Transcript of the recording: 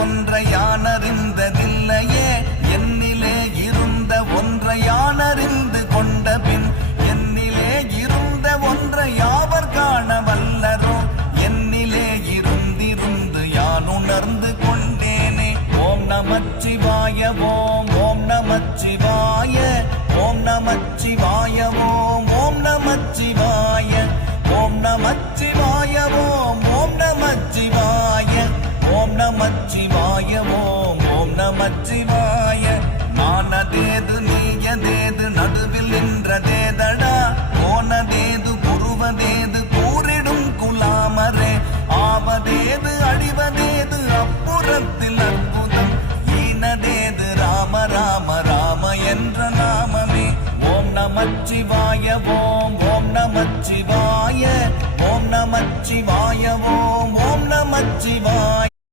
ஒன்றை யானறிந்ததில்லையே என்னிலே இருந்த ஒன்றை யானறிந்து கொண்ட பின் என்னிலே இருந்த ஒன்றை யாவர் காண வல்லரோ என்னிலே இருந்திருந்து யான் உணர்ந்து கொண்டேனே. ஓம் நமச்சிவாய ஓம் ஓம் நமச்சிவாய ஓம் நமச்சிவாய ஓம் ஓம் நமச்சிவாய ஓம் நமச்சிவாய ஓம் ஓம் நமச்சிவாய ஓம் நமச்சிவாய ஓம் ஓம் நமச்சிவாய. நானதேது நீயதேது நடுவில் நின்றதேதடா போனதேது புருவதேது கூறிடும் குலாமரே ஆவதேது அழிவதேது அப்புறத்தில் அற்புதம் ஈனதேது ராம ராம ராம என்ற நாமமே. ஓம் நமச்சிவாய ஓம் ஓம் நமச்சிவாய ஓம் நமச்சிவாய ஓம் ஓம் நமச்சிவாய